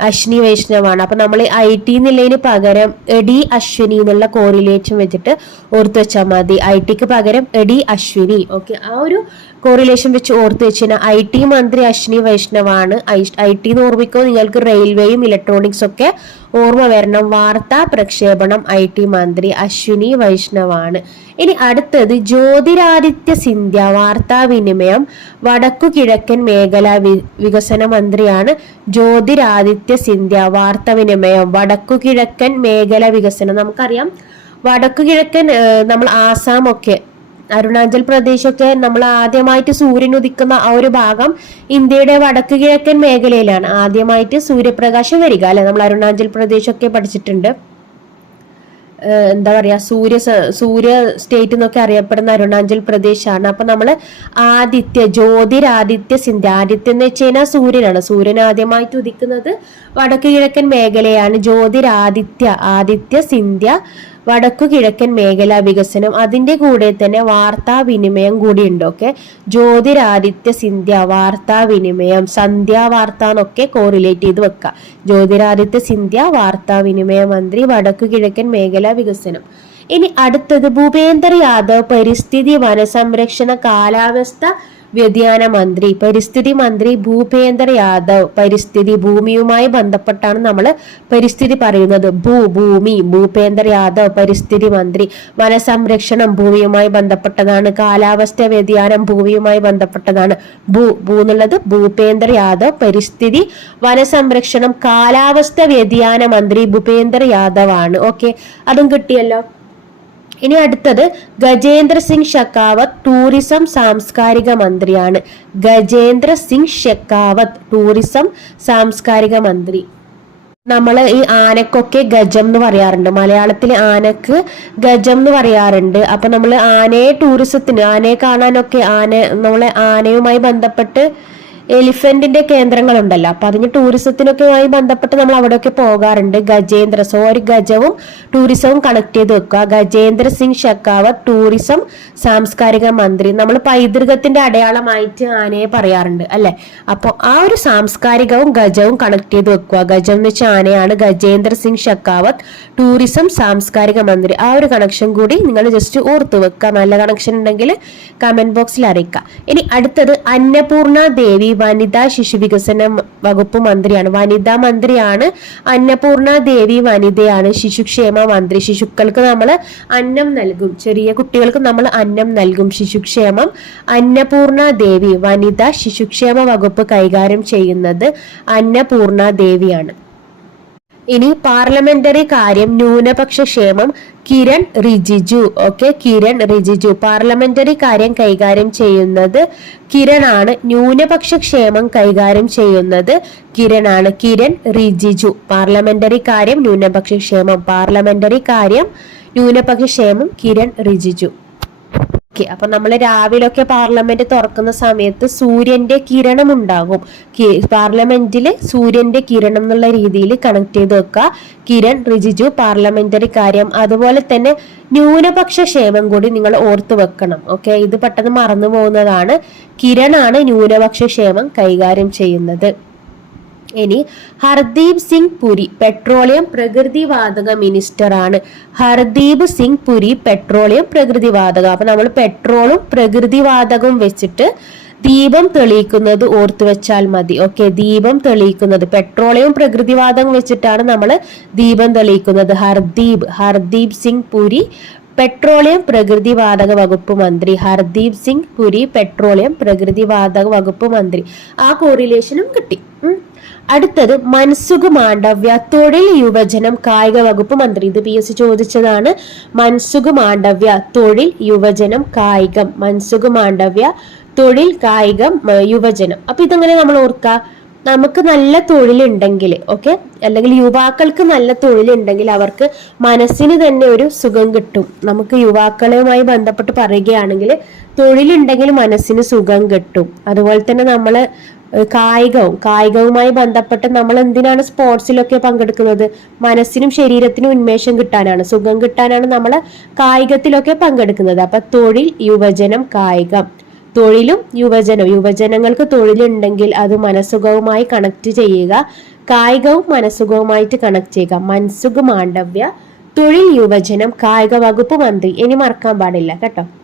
അശ്വിനി വൈഷ്ണവാണ്. അപ്പൊ നമ്മൾ ഐ ടി എന്നുള്ളതിന് പകരം എഡി അശ്വിനി എന്നുള്ള കോറിലേഷൻ വെച്ചിട്ട് ഓർത്തു വെച്ചാൽ മതി. ഐ ടിക്ക് പകരം എഡി അശ്വിനി. ഓക്കെ ആ ഒരു കോറിലേഷൻ വെച്ച് ഓർത്ത് വെച്ചാൽ ഐ ടി മന്ത്രി അശ്വിനി വൈഷ്ണവാണ്. ഐ ടി എന്ന് ഓർമ്മിക്കുമ്പോൾ നിങ്ങൾക്ക് റെയിൽവേയും ഇലക്ട്രോണിക്സ് ഒക്കെ ഓർമ്മ വരണം. വാർത്താ പ്രക്ഷേപണം ഐ ടി മന്ത്രി അശ്വിനി വൈഷ്ണവാണ്. ഇനി അടുത്തത് ജ്യോതിരാദിത്യ സിന്ധ്യ വാർത്താവിനിമയം വടക്കു കിഴക്കൻ മേഖല വികസന മന്ത്രിയാണ് ജ്യോതിരാദിത്യ സിന്ധ്യ വാർത്താവിനിമയം വടക്കു കിഴക്കൻ മേഖല വികസനം നമുക്കറിയാം. വടക്കു കിഴക്കൻ നമ്മൾ ആസാം ഒക്കെ അരുണാചൽ പ്രദേശൊക്കെ നമ്മൾ ആദ്യമായിട്ട് സൂര്യൻ ഉദിക്കുന്ന ആ ഒരു ഭാഗം ഇന്ത്യയുടെ വടക്ക് കിഴക്കൻ മേഖലയിലാണ്. ആദ്യമായിട്ട് സൂര്യപ്രകാശം വരിക അല്ലെ? നമ്മൾ അരുണാചൽ പ്രദേശൊക്കെ പഠിച്ചിട്ടുണ്ട്. എന്താ പറയാ സൂര്യ സൂര്യ സ്റ്റേറ്റ് എന്നൊക്കെ അറിയപ്പെടുന്ന അരുണാചൽ പ്രദേശാണ്. അപ്പൊ നമ്മൾ ആദിത്യ ജ്യോതിരാദിത്യ സിന്ധ്യ ആദിത്യ എന്ന് വെച്ച് കഴിഞ്ഞാൽ സൂര്യനാണ്. സൂര്യൻ ആദ്യമായിട്ട് ഉദിക്കുന്നത് വടക്ക് കിഴക്കൻ മേഖലയാണ്. ജ്യോതിരാദിത്യ ആദിത്യ സിന്ധ്യ വടക്കു കിഴക്കൻ മേഖലാ വികസനം. അതിന്റെ കൂടെ തന്നെ വാർത്താവിനിമയം കൂടി ഉണ്ട് ഓക്കെ? ജ്യോതിരാദിത്യ സിന്ധ്യ വാർത്താവിനിമയം സന്ധ്യ വാർത്ത എന്നൊക്കെ കോറിലേറ്റ് ചെയ്ത് വെക്കുക ജ്യോതിരാദിത്യ സിന്ധ്യ വാർത്താവിനിമയ മന്ത്രി വടക്കു കിഴക്കൻ മേഖലാ വികസനം. ഇനി അടുത്തത് ഭൂപേന്ദർ യാദവ് പരിസ്ഥിതി വനസംരക്ഷണ കാലാവസ്ഥ വ്യതിയാന മന്ത്രി പരിസ്ഥിതി മന്ത്രി ഭൂപേന്ദ്ര യാദവ് പരിസ്ഥിതി ഭൂമിയുമായി ബന്ധപ്പെട്ടാണ് നമ്മൾ പരിസ്ഥിതി പറയുന്നത്. ഭൂ ഭൂമി ഭൂപേന്ദ്ര യാദവ് പരിസ്ഥിതി മന്ത്രി. വനസംരക്ഷണം ഭൂമിയുമായി ബന്ധപ്പെട്ടതാണ്. കാലാവസ്ഥ വ്യതിയാനം ഭൂമിയുമായി ബന്ധപ്പെട്ടതാണ്. ഭൂ ഭൂ എന്നുള്ളത് ഭൂപേന്ദർ യാദവ് പരിസ്ഥിതി വനസംരക്ഷണം കാലാവസ്ഥ വ്യതിയാന മന്ത്രി ഭൂപേന്ദ്ര യാദവ് ആണ് ഓക്കെ. അതും കിട്ടിയല്ലോ? ഇനി അടുത്തത് ഗജേന്ദ്ര സിംഗ് ഷെക്കാവത്ത് ടൂറിസം സാംസ്കാരിക മന്ത്രിയാണ്. ഗജേന്ദ്ര സിംഗ് ഷെക്കാവത്ത് ടൂറിസം സാംസ്കാരിക മന്ത്രി. നമ്മൾ ഈ ആനക്കൊക്കെ ഗജം എന്ന് പറയാറുണ്ട്. മലയാളത്തിൽ ആനക്ക് ഗജം എന്ന് പറയാറുണ്ട്. അപ്പൊ നമ്മൾ ആനയെ ടൂറിസത്തിന് ആനയെ കാണാനൊക്കെ ആന നമ്മളെ ആനയുമായി ബന്ധപ്പെട്ട് എലിഫന്റിന്റെ കേന്ദ്രങ്ങളുണ്ടല്ലോ. അപ്പൊ അതിന് ടൂറിസത്തിനൊക്കെ ആയി ബന്ധപ്പെട്ട് നമ്മൾ അവിടെയൊക്കെ പോകാറുണ്ട്. ഗജേന്ദ്ര സോ ഒരു ഗജവും ടൂറിസവും കണക്ട് ചെയ്ത് വെക്കുക. ഗജേന്ദ്ര സിംഗ് ഷെക്കാവത്ത് ടൂറിസം സാംസ്കാരിക മന്ത്രി. നമ്മൾ പൈതൃകത്തിന്റെ അടയാളമായിട്ട് ആനയെ പറയാറുണ്ട് അല്ലെ? അപ്പോൾ ആ ഒരു സാംസ്കാരികവും ഗജവും കണക്ട് ചെയ്ത് വെക്കുക. ഗജം എന്ന് വെച്ചാൽ ആനയാണ് ഗജേന്ദ്ര സിംഗ് ഷെക്കാവത്ത് ടൂറിസം സാംസ്കാരിക മന്ത്രി. ആ ഒരു കണക്ഷൻ കൂടി നിങ്ങൾ ജസ്റ്റ് ഓർത്ത് വെക്കുക. നല്ല കണക്ഷൻ ഉണ്ടെങ്കിൽ കമന്റ് ബോക്സിൽ അറിയിക്കുക. ഇനി അടുത്തത് അന്നപൂർണ ദേവി വനിതാ ശിശു വികസന വകുപ്പ് മന്ത്രിയാണ്. വനിതാ മന്ത്രിയാണ് അന്നപൂർണ ദേവി വനിതയാണ്. ശിശുക്ഷേമ മന്ത്രി. ശിശുക്കൾക്ക് നമ്മൾ അന്നം നൽകും. ചെറിയ കുട്ടികൾക്ക് നമ്മൾ അന്നം നൽകും. ശിശുക്ഷേമം അന്നപൂർണ ദേവി വനിതാ ശിശുക്ഷേമ വകുപ്പ് കൈകാര്യം ചെയ്യുന്നത് അന്നപൂർണ ദേവിയാണ്. ഇനി പാർലമെന്ററി കാര്യം ന്യൂനപക്ഷ ക്ഷേമം കിരൺ റിജിജു. ഓക്കെ കിരൺ റിജിജു. പാർലമെന്ററി കാര്യം കൈകാര്യം ചെയ്യുന്നത് കിരണാണ്. ന്യൂനപക്ഷ ക്ഷേമം കൈകാര്യം ചെയ്യുന്നത് കിരണാണ്. കിരൺ റിജിജു. പാർലമെന്ററി കാര്യം ന്യൂനപക്ഷ ക്ഷേമം. പാർലമെന്ററി കാര്യം ന്യൂനപക്ഷ ക്ഷേമം കിരൺ റിജിജു. ഓക്കെ അപ്പൊ നമ്മൾ രാവിലൊക്കെ പാർലമെന്റ് തുറക്കുന്ന സമയത്ത് സൂര്യന്റെ കിരണം ഉണ്ടാകും. പാർലമെന്റിൽ സൂര്യന്റെ കിരണം എന്നുള്ള രീതിയിൽ കണക്ട് ചെയ്ത് വെക്കുക. കിരൺ റിജിജു പാർലമെന്ററി കാര്യം. അതുപോലെ തന്നെ ന്യൂനപക്ഷ ക്ഷേമം കൂടി നിങ്ങൾ ഓർത്തു വെക്കണം. ഓക്കെ? ഇത് പെട്ടെന്ന് മറന്നു പോകുന്നതാണ്. കിരണാണ് ന്യൂനപക്ഷ ക്ഷേമം കൈകാര്യം ചെയ്യുന്നത്. ഇനി ഹർദീപ് സിംഗ് പുരി പെട്രോളിയം പ്രകൃതിവാതക മിനിസ്റ്റർ ആണ് ഹർദീപ് സിംഗ് പുരി പെട്രോളിയം പ്രകൃതിവാതകം അപ്പൊ നമ്മൾ പെട്രോളും പ്രകൃതിവാതകവും വെച്ചിട്ട് ദീപം തെളിയിക്കുന്നത് ഓർത്തു വെച്ചാൽ മതി. ഓക്കെ ദീപം തെളിയിക്കുന്നത്. പെട്രോളിയം പ്രകൃതിവാതകം വെച്ചിട്ടാണ് നമ്മൾ ദീപം തെളിയിക്കുന്നത്. ഹർദീപ് ഹർദീപ് സിംഗ് പുരി പെട്രോളിയം പ്രകൃതിവാതക വകുപ്പ് മന്ത്രി. ഹർദീപ് സിംഗ് പുരി പെട്രോളിയം പ്രകൃതിവാതക വകുപ്പ് മന്ത്രി. ആ കോറിലേഷനും കിട്ടി. അടുത്തത് മൻസുഖ് മാണ്ഡവ്യ തൊഴിൽ യുവജനം കായിക വകുപ്പ് മന്ത്രി. ഇത് പി എസ് സി ചോദിച്ചതാണ്. മൻസുഖ് മാണ്ഡവ്യ തൊഴിൽ യുവജനം കായികം. മൻസുഖ് മാണ്ഡവ്യ തൊഴിൽ കായികം യുവജനം. അപ്പൊ ഇതെങ്ങനെ നമ്മൾ ഓർക്കുക നമുക്ക് നല്ല തൊഴിലുണ്ടെങ്കിൽ ഓക്കെ? അല്ലെങ്കിൽ യുവാക്കൾക്ക് നല്ല തൊഴിലുണ്ടെങ്കിൽ അവർക്ക് മനസ്സിന് തന്നെ ഒരു സുഖം കിട്ടും. നമുക്ക് യുവാക്കളുമായി ബന്ധപ്പെട്ട് പറയുകയാണെങ്കിൽ തൊഴിലുണ്ടെങ്കിൽ മനസ്സിന് സുഖം കിട്ടും. അതുപോലെ തന്നെ നമ്മൾ കായികവും കായികവുമായി ബന്ധപ്പെട്ട് നമ്മൾ എന്തിനാണ് സ്പോർട്സിലൊക്കെ പങ്കെടുക്കുന്നത്? മനസ്സിനും ശരീരത്തിനും ഉന്മേഷം കിട്ടാനാണ് സുഖം കിട്ടാനാണ് നമ്മൾ കായികത്തിലൊക്കെ പങ്കെടുക്കുന്നത്. അപ്പൊ തൊഴിൽ യുവജനം കായികം. തൊഴിലും യുവജനം. യുവജനങ്ങൾക്ക് തൊഴിലുണ്ടെങ്കിൽ അത് മനസ്സുഖവുമായി കണക്ട് ചെയ്യുക. കായികവും മനസ്സുഖവുമായിട്ട് കണക്ട് ചെയ്യുക. മനസ്സുഖ മാണ്ഡവ്യ തൊഴിൽ യുവജനം കായിക വകുപ്പ് മന്ത്രി. ഇനി മറക്കാൻ പാടില്ല. കേട്ടോ.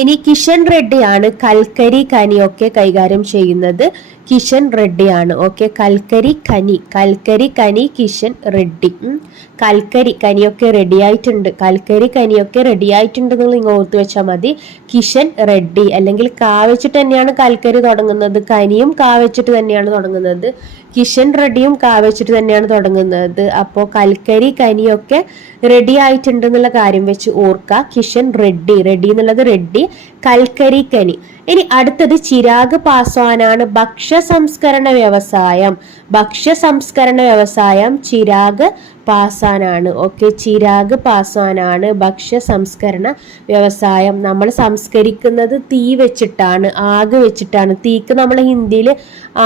ഇനി കിഷൻ റെഡ്ഡിയാണ് കൽക്കരി കനിയൊക്കെ കൈകാര്യം ചെയ്യുന്നത്. കിഷൻ റെഡ്ഡിയാണ്. ഓക്കെ കൽക്കരി കനി. കൽക്കരി കനി കിഷൻ റെഡ്ഡി. കൽക്കരി കനിയൊക്കെ റെഡിയായിട്ടുണ്ട്. കൽക്കരി കനിയൊക്കെ റെഡിയായിട്ടുണ്ട് ആയിട്ടുണ്ട് നിങ്ങൾ ഓർത്ത് വെച്ചാൽ മതി. കിഷൻ റെഡ്ഡി അല്ലെങ്കിൽ കാ വെച്ചിട്ട് തന്നെയാണ് കൽക്കരി തുടങ്ങുന്നത്. കനിയും കാ വെച്ചിട്ട് തന്നെയാണ് തുടങ്ങുന്നത്. കിഷൻ റെഡ്ഡിയും കാ വെച്ചിട്ട് തന്നെയാണ് തുടങ്ങുന്നത്. അപ്പോൾ കൽക്കരി കനിയൊക്കെ റെഡി ആയിട്ടുണ്ട് എന്നുള്ള കാര്യം വെച്ച് ഓർക്കുക കിഷൻ റെഡ്ഡി റെഡി എന്നുള്ളത് റെഡ്ഡി കൽക്കരി കനി ഇനി അടുത്തത് ചിരാഗ് പാസ്വാനാണ്. ഭക്ഷ്യ സംസ്കരണ വ്യവസായം. ഭക്ഷ്യ സംസ്കരണ വ്യവസായം ചിരാഗ് പാസ്വാനാണ് ഓക്കെ ചിരാഗ് പാസാനാണ്. ഭക്ഷ്യ സംസ്കരണ വ്യവസായം. നമ്മൾ സംസ്കരിക്കുന്നത് തീ വെച്ചിട്ടാണ് ആഗ് വെച്ചിട്ടാണ്. തീക്ക് നമ്മൾ ഹിന്ദിയിൽ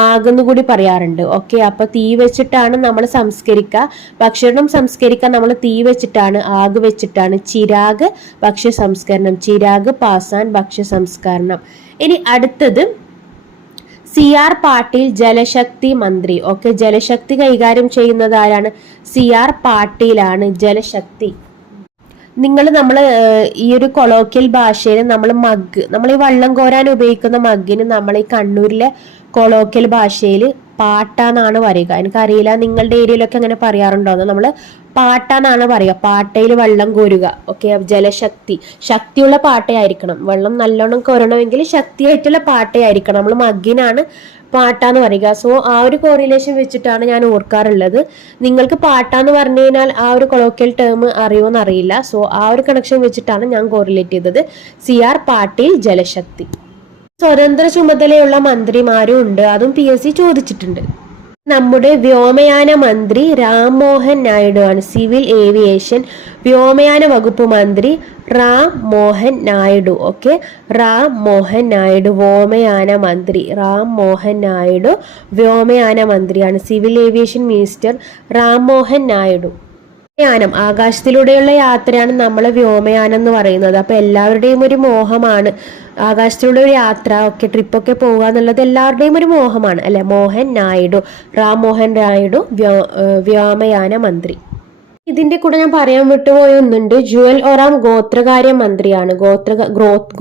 ആകെന്ന് കൂടി പറയാറുണ്ട്. ഓക്കെ അപ്പൊ തീ വെച്ചിട്ടാണ് നമ്മൾ സംസ്കരിക്കുക ഭക്ഷണം സംസ്കരിക്കാൻ നമ്മൾ തീ വെച്ചിട്ടാണ് ആഗ് വെച്ചിട്ടാണ്. ചിരാഗ് ഭക്ഷ്യ സംസ്കരണം ചിരാഗ് പാസാൻ ഭക്ഷ്യ സംസ്കരണം ഇനി അടുത്തത് സി ആർ പാട്ടീൽ ജലശക്തി മന്ത്രി. ഓക്കെ ജലശക്തി കൈകാര്യം ചെയ്യുന്നത് ആരാണ്? സി ആർ പാട്ടീലാണ് ജലശക്തി. നിങ്ങൾ നമ്മൾ ഈ ഒരു കൊളോക്കിയൽ ഭാഷയിൽ നമ്മൾ മഗ് നമ്മൾ ഈ വള്ളം കോരാൻ ഉപയോഗിക്കുന്ന മഗ്ഗിന് നമ്മൾ ഈ കണ്ണൂരിലെ കൊളോക്കിയൽ ഭാഷയിൽ പാട്ടാന്നാണ് പറയുക എനിക്കറിയില്ല നിങ്ങളുടെ ഏരിയയിലൊക്കെ അങ്ങനെ പറയാറുണ്ടോ നമ്മൾ പാട്ടാന്നാണ് പറയുക. പാട്ടയിൽ വെള്ളം കോരുക. ഓക്കെ ജലശക്തി. ശക്തിയുള്ള പാട്ടയായിരിക്കണം. വെള്ളം നല്ലോണം കോരണമെങ്കിൽ ശക്തിയായിട്ടുള്ള പാട്ടയായിരിക്കണം. നമ്മൾ മഗ്ഗിനാണ് പാട്ടാന്ന് പറയുക. സോ ആ ഒരു കോറിലേഷൻ വെച്ചിട്ടാണ് ഞാൻ ഓർക്കാറുള്ളത്. നിങ്ങൾക്ക് പാട്ടാന്ന് പറഞ്ഞു കഴിഞ്ഞാൽ ആ ഒരു കൊളോക്കിയൽ ടേം അറിയുമെന്ന് അറിയില്ല സോ ആ ഒരു കണക്ഷൻ വെച്ചിട്ടാണ് ഞാൻ കോറിലേറ്റ് ചെയ്തത്. സി ആർ പാട്ടീൽ ജലശക്തി. സ്വതന്ത്ര ചുമതലയുള്ള മന്ത്രിമാരും ഉണ്ട്. അതും പി എസ് സി ചോദിച്ചിട്ടുണ്ട്. നമ്മുടെ വ്യോമയാന മന്ത്രി രാംമോഹൻ നായിഡു ആണ് സിവിൽ ഏവിയേഷൻ വ്യോമയാന വകുപ്പ് മന്ത്രി റാം മോഹൻ നായിഡു. ഓക്കെ? റാം മോഹൻ നായിഡു വ്യോമയാന മന്ത്രി റാം മോഹൻ നായിഡു വ്യോമയാന മന്ത്രിയാണ്. Civil aviation minister Ram Mohan Naidu. വ്യോമയാനം ആകാശത്തിലൂടെയുള്ള യാത്രയാണ് നമ്മൾ വ്യോമയാനം എന്ന് പറയുന്നത്. അപ്പൊ എല്ലാവരുടെയും ഒരു മോഹമാണ് ആകാശത്തിലൂടെ ഒരു യാത്ര ഒക്കെ ട്രിപ്പൊക്കെ പോവുക എന്നുള്ളത് എല്ലാവരുടെയും ഒരു മോഹമാണ്. അല്ലെ? മോഹൻ നായിഡു റാം മോഹൻ നായിഡു വ്യോ വ്യോമയാന മന്ത്രി. ഇതിന്റെ കൂടെ ഞാൻ പറയാൻ വിട്ടുപോയ ഒന്നുണ്ട്. ജുവൽ ഒറാം ഗോത്രകാര്യ മന്ത്രിയാണ്. ഗോത്ര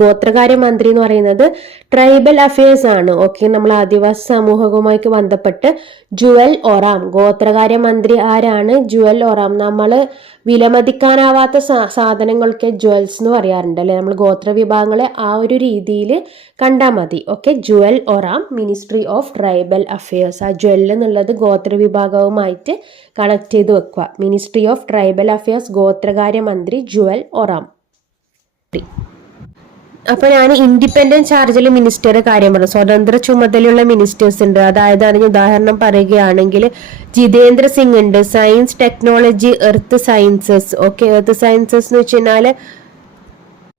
ഗോത്രകാര്യ മന്ത്രി എന്ന് പറയുന്നത് ട്രൈബൽ അഫയേഴ്സ് ആണ്. ഓക്കെ നമ്മൾ ആദിവാസി സമൂഹവുമായി ബന്ധപ്പെട്ട് ജുവൽ ഒറാം ഗോത്രകാര്യ മന്ത്രി ആരാണ്? ജുവൽ ഒറാം നമ്മൾ വിലമതിക്കാനാവാത്ത സാധനങ്ങൾക്ക് ജുവൽസ് എന്ന് പറയാറുണ്ട് അല്ലെ? നമ്മൾ ഗോത്ര വിഭാഗങ്ങളെ ആ ഒരു രീതിയിൽ കണ്ടാൽ മതി. Okay Jual Oram ministry of tribal affairs. ആ ജുവൽ എന്നുള്ളത് ഗോത്ര വിഭാഗവുമായിട്ട് കണക്ട് ചെയ്ത് വെക്കുക. മിനിസ്ട്രി ഓഫ് ട്രൈബൽ അഫയേഴ്സ് ഗോത്രകാര്യ മന്ത്രി ജുവൽ ഒറാം. അപ്പൊ ഞാൻ ഇൻഡിപെൻഡന്റ് ചാർജിൽ മിനിസ്റ്റർ കാര്യം പറഞ്ഞു. സ്വതന്ത്ര ചുമതലയുള്ള മിനിസ്റ്റേഴ്സ് ഉണ്ട്. അതായത് അതിന് ഉദാഹരണം പറയുകയാണെങ്കിൽ ജിതേന്ദ്ര സിംഗ് ഉണ്ട്. Science technology earth sciences okay earth sciences എന്ന് വെച്ച് കഴിഞ്ഞാൽ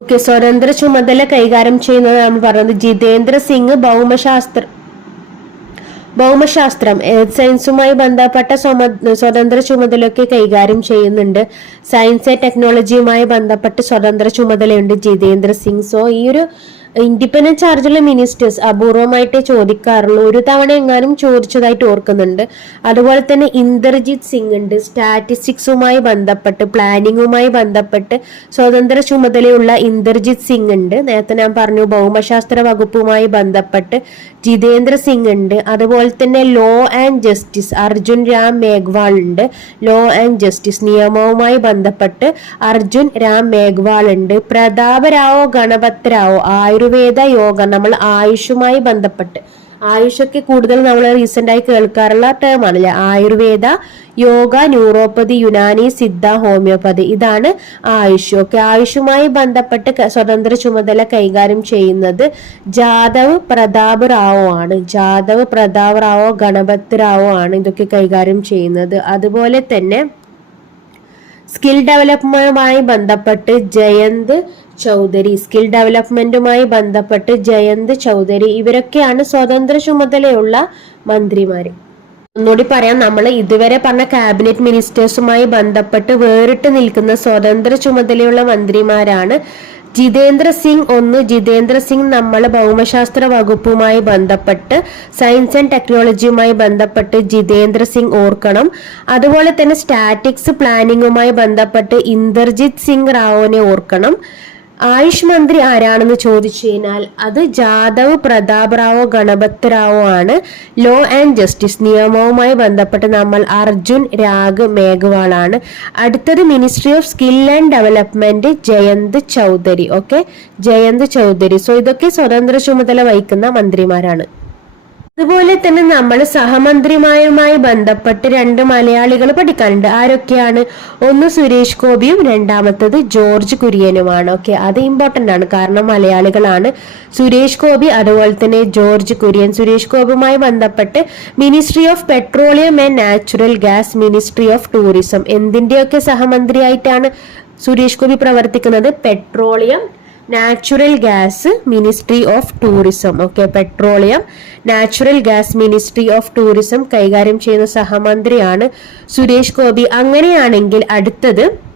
ഓക്കെ സ്വതന്ത്ര ചുമതല കൈകാര്യം ചെയ്യുന്നത് നമ്മൾ പറയുന്നത് ജിതേന്ദ്ര സിംഗ് ഭൗമശാസ്ത്ര ഭൗമശാസ്ത്രം എർത്ത് സയൻസുമായി ബന്ധപ്പെട്ട സ്വതന്ത്ര ചുമതലയൊക്കെ കൈകാര്യം ചെയ്യുന്നുണ്ട്. സയൻസ് ടെക്നോളജിയുമായി ബന്ധപ്പെട്ട് സ്വതന്ത്ര ചുമതലയുണ്ട് ജിതേന്ദ്ര സിംഗ്. സോ ഈ ഒരു ഇൻഡിപെൻഡന്റ് ചാർജുള്ള മിനിസ്റ്റേഴ്സ് അപൂർവമായിട്ടേ ചോദിക്കാറുള്ളൂ. ഒരു തവണ എങ്ങാനും ചോദിച്ചതായിട്ട് ഓർക്കുന്നുണ്ട്. അതുപോലെ തന്നെ ഇന്ദർജിത് സിംഗ് ഉണ്ട്. സ്റ്റാറ്റിസ്റ്റിക്സുമായി ബന്ധപ്പെട്ട് പ്ലാനിങ്ങുമായി ബന്ധപ്പെട്ട് സ്വതന്ത്ര ചുമതലയുള്ള ഇന്ദർജിത് സിംഗ് ഉണ്ട്. നേരത്തെ ഞാൻ പറഞ്ഞു ഭൗമശാസ്ത്ര വകുപ്പുമായി ബന്ധപ്പെട്ട് ജിതേന്ദ്ര സിംഗ് ഉണ്ട്. അതുപോലെ തന്നെ law and justice Arjun Ram Meghwal ഉണ്ട്. ലോ ആൻഡ് ജസ്റ്റിസ് നിയമവുമായി ബന്ധപ്പെട്ട് അർജുൻ രാം മേഘ്വാൾ ഉണ്ട്. പ്രതാപരാവോ ഗണപത്രാവോ ആയിരം ആയുർവേദ യോഗ നമ്മൾ ആയുഷുമായി ബന്ധപ്പെട്ട്. ആയുഷൊക്കെ കൂടുതൽ നമ്മൾ റീസെന്റ് ആയി കേൾക്കാറുള്ള ടേം ആണല്ലേ? ആയുർവേദ യോഗ ന്യൂറോപ്പതി യുനാനി സിദ്ധ ഹോമിയോപ്പതി ഇതാണ് ആയുഷ്. ഓക്കെ ആയുഷുമായി ബന്ധപ്പെട്ട് സ്വതന്ത്ര ചുമതല കൈകാര്യം ചെയ്യുന്നത് ജാദവ് പ്രതാപ് റാവോ ആണ്. ജാദവ് പ്രതാപ് റാവോ ഗണപത് റാവോ ആണ് ഇതൊക്കെ കൈകാര്യം ചെയ്യുന്നത്. അതുപോലെ തന്നെ സ്കിൽ ഡെവലപ്മെന്റുമായി ബന്ധപ്പെട്ട് ജയന്ത് ചൗധരി. സ്കിൽ ഡെവലപ്മെന്റുമായി ബന്ധപ്പെട്ട് ജയന്ത് ചൗധരി. ഇവരൊക്കെയാണ് സ്വതന്ത്ര ചുമതലയുള്ള മന്ത്രിമാര്. ഒന്നുകൂടി പറയാം നമ്മൾ ഇതുവരെ പറഞ്ഞ ക്യാബിനറ്റ് മിനിസ്റ്റേഴ്സുമായി ബന്ധപ്പെട്ട് വേറിട്ട് നിൽക്കുന്ന സ്വതന്ത്ര ചുമതലയുള്ള മന്ത്രിമാരാണ് ജിതേന്ദ്ര സിംഗ് ഒന്ന് ജിതേന്ദ്ര സിംഗ് നമ്മൾ ഭൗമശാസ്ത്ര വകുപ്പുമായി ബന്ധപ്പെട്ട് സയൻസ് ആൻഡ് ടെക്നോളജിയുമായി ബന്ധപ്പെട്ട് ജിതേന്ദ്ര സിംഗ് ഓർക്കണം. അതുപോലെ തന്നെ സ്റ്റാറ്റിക്സ് പ്ലാനിങ്ങുമായി ബന്ധപ്പെട്ട് ഇന്ദർജിത് സിംഗ് റാവുവിനെ ഓർക്കണം. ആയുഷ് മന്ത്രി ആരാണെന്ന് ചോദിച്ചു കഴിഞ്ഞാൽ അത് ജാദവ് പ്രതാപ് റാവോ ഗണപത് റാവോ ആണ്. ലോ ആൻഡ് ജസ്റ്റിസ് നിയമവുമായി ബന്ധപ്പെട്ട് നമ്മൾ അർജുൻ രാഗ് മേഘ്വാൾ ആണ്. അടുത്തത് ministry of skill and development Jayant Chaudhary. Okay? Jayant Chaudhary. So ഇതൊക്കെ സ്വതന്ത്ര ചുമതല വഹിക്കുന്ന മന്ത്രിമാരാണ്. അതുപോലെ തന്നെ നമ്മൾ സഹമന്ത്രിമാരുമായി ബന്ധപ്പെട്ട് രണ്ട് മലയാളികൾ പഠിക്കാനുണ്ട്. ആരൊക്കെയാണ്? ഒന്ന് സുരേഷ് ഗോപിയും രണ്ടാമത്തത് ജോർജ് കുര്യനുമാണ്. ഓക്കെ അത് ഇമ്പോർട്ടന്റ് ആണ്. കാരണം മലയാളികളാണ് സുരേഷ് ഗോപി അതുപോലെ തന്നെ ജോർജ് കുര്യൻ. സുരേഷ് ഗോപിയുമായി ബന്ധപ്പെട്ട് ministry of petroleum and natural gas ministry of tourism എന്തിന്റെയൊക്കെ സഹമന്ത്രിയായിട്ടാണ് സുരേഷ് ഗോപി പ്രവർത്തിക്കുന്നത്? Petroleum natural gas ministry of tourism okay petroleum natural gas ministry of tourism കൈകാര്യം ചെയ്യുന്ന സഹമന്ത്രിയാണ് സുരേഷ് ഗോപി. അങ്ങനെയാണെങ്കിൽ അടുത്തത്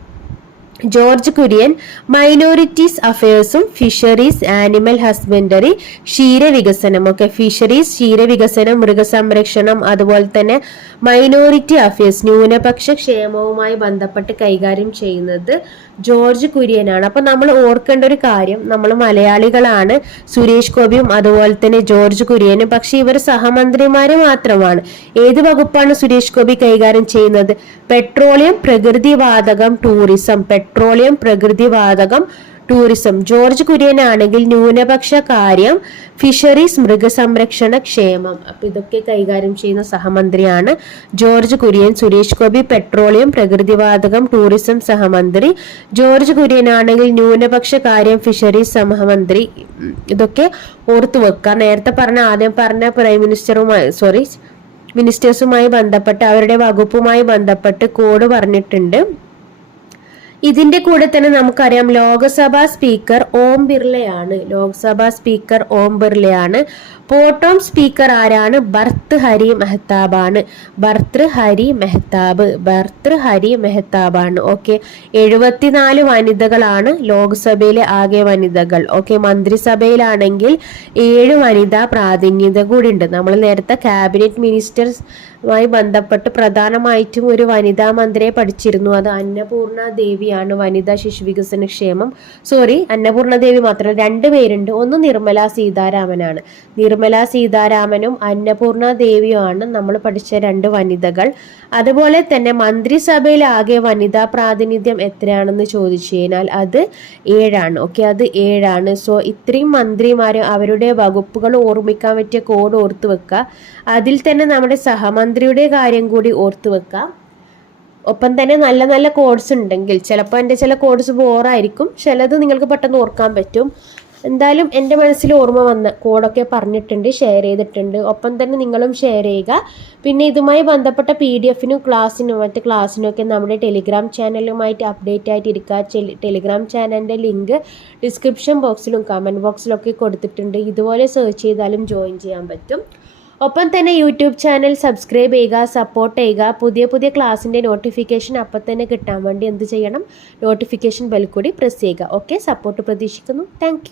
ജോർജ് കുര്യൻ മൈനോറിറ്റീസ് അഫയേഴ്സും ഫിഷറീസ് ആനിമൽ ഹസ്ബൻഡറി ക്ഷീരവികസനം. ഒക്കെ ഫിഷറീസ് ക്ഷീരവികസനം മൃഗസംരക്ഷണം അതുപോലെ തന്നെ മൈനോറിറ്റി അഫയേഴ്സ് ന്യൂനപക്ഷ ക്ഷേമവുമായി ബന്ധപ്പെട്ട് കൈകാര്യം ചെയ്യുന്നത് ജോർജ് കുര്യനാണ്. അപ്പൊ നമ്മൾ ഓർക്കേണ്ട ഒരു കാര്യം നമ്മൾ മലയാളികളാണ് സുരേഷ് ഗോപിയും അതുപോലെ തന്നെ ജോർജ് കുര്യനും. പക്ഷെ ഇവർ സഹമന്ത്രിമാര് മാത്രമാണ്. ഏത് വകുപ്പാണ് സുരേഷ് ഗോപി കൈകാര്യം ചെയ്യുന്നത്? പെട്രോളിയം പ്രകൃതിവാതകം ടൂറിസം പെട്രോളിയം പ്രകൃതി വാതകം ടൂറിസം. ജോർജ് കുര്യൻ ആണെങ്കിൽ ന്യൂനപക്ഷ കാര്യം ഫിഷറീസ് മൃഗസംരക്ഷണ ക്ഷേമം. അപ്പൊ ഇതൊക്കെ കൈകാര്യം ചെയ്യുന്ന സഹമന്ത്രിയാണ് ജോർജ് കുര്യൻ. സുരേഷ് ഗോപി പെട്രോളിയം പ്രകൃതിവാതകം ടൂറിസം സഹമന്ത്രി. ജോർജ് കുര്യൻ ആണെങ്കിൽ ന്യൂനപക്ഷ കാര്യം ഫിഷറീസ് സഹമന്ത്രി. ഇതൊക്കെ ഓർത്തു വെക്കുക നേരത്തെ പറഞ്ഞ ആദ്യം പറഞ്ഞ പ്രൈം മിനിസ്റ്ററുമായി സോറി മിനിസ്റ്റേഴ്സുമായി ബന്ധപ്പെട്ട് അവരുടെ വകുപ്പുമായി ബന്ധപ്പെട്ട് കോഡ് പറഞ്ഞിട്ടുണ്ട്. ഇതിന്റെ കൂടെ തന്നെ നമുക്കറിയാം ലോക്സഭാ സ്പീക്കർ ഓം ബിർളയാണ്. ലോക്സഭാ സ്പീക്കർ ഓം ബിർളയാണ്. പോട്ടോം സ്പീക്കർ ആരാണ്? ഭർത്ത് ഹരി മെഹ്താബാണ്. ഭർത്തൃ ഹരി മെഹ്താബ്. ഭർത്തൃ ഹരി മെഹ്താബാണ്. ഓക്കെ എഴുപത്തിനാല് വനിതകളാണ് ലോക്സഭയിലെ ആകെ വനിതകൾ. ഓക്കെ മന്ത്രിസഭയിലാണെങ്കിൽ ഏഴ് വനിതാ പ്രാതിനിധ്യത കൂടി ഉണ്ട് നമ്മൾ നേരത്തെ ക്യാബിനറ്റ് മിനിസ്റ്റേഴ്സുമായി ബന്ധപ്പെട്ട് പ്രധാനമായിട്ടും ഒരു വനിതാ മന്ത്രിയെ പഠിച്ചിരുന്നു. അത് അന്നപൂർണ ദേവിയാണ്. വനിതാ ശിശു വികസന ക്ഷേമം. സോറി അന്നപൂർണ ദേവി മാത്രമല്ല രണ്ട് പേരുണ്ട്. ഒന്ന് നിർമ്മല സീതാരാമനാണ്. നിർമ്മല സീതാരാമനും അന്നപൂർണ ദേവിയുമാണ് നമ്മൾ പഠിച്ച രണ്ട് വനിതകൾ. അതുപോലെ തന്നെ മന്ത്രിസഭയിൽ ആകെ വനിതാ പ്രാതിനിധ്യം എത്രയാണെന്ന് ചോദിച്ചു കഴിഞ്ഞാൽ അത് ഏഴാണ്. ഓക്കെ അത് ഏഴാണ്. സോ ഇത്രയും മന്ത്രിമാർ അവരുടെ വകുപ്പുകൾ ഓർമ്മിക്കാൻ പറ്റിയ കോഡ് ഓർത്ത് വെക്കുക. അതിൽ തന്നെ നമ്മുടെ സഹമന്ത്രിയുടെ കാര്യം കൂടി ഓർത്ത് വെക്കുക. ഒപ്പം തന്നെ നല്ല നല്ല കോഡ്സ് ഉണ്ടെങ്കിൽ ചിലപ്പോൾ എന്റെ ചില കോഡ്സ് ബോറായിരിക്കും ചിലത് നിങ്ങൾക്ക് പെട്ടെന്ന് ഓർക്കാൻ പറ്റും. എന്തായാലും എന്റെ മനസ്സിൽ ഓർമ്മ വന്ന് കോഡൊക്കെ പറഞ്ഞിട്ടുണ്ട് ഷെയർ ചെയ്തിട്ടുണ്ട്. ഒപ്പം തന്നെ നിങ്ങളും ഷെയർ ചെയ്യുക. പിന്നെ ഇതുമായി ബന്ധപ്പെട്ട പി ഡി എഫിനും ക്ലാസ്സിനും മറ്റ് ക്ലാസ്സിനും ഒക്കെ നമ്മുടെ ടെലിഗ്രാം ചാനലുമായിട്ട് അപ്ഡേറ്റ് ആയിട്ടിരിക്കുക ടെലിഗ്രാം ചാനലിന്റെ ലിങ്ക് ഡിസ്ക്രിപ്ഷൻ ബോക്സിലും കമന്റ് ബോക്സിലൊക്കെ കൊടുത്തിട്ടുണ്ട്. ഇതുപോലെ സെർച്ച് ചെയ്താലും ജോയിൻ ചെയ്യാൻ പറ്റും. ഒപ്പം തന്നെ യൂട്യൂബ് ചാനൽ സബ്സ്ക്രൈബ് ചെയ്യുക സപ്പോർട്ട് ചെയ്യുക പുതിയ പുതിയ ക്ലാസ്സിന്റെ നോട്ടിഫിക്കേഷൻ അപ്പം തന്നെ കിട്ടാൻ വേണ്ടി എന്ത് ചെയ്യണം? നോട്ടിഫിക്കേഷൻ ബെൽ കൂടി പ്രസ് ചെയ്യുക. ഓക്കെ സപ്പോർട്ട് പ്രതീക്ഷിക്കുന്നു. താങ്ക്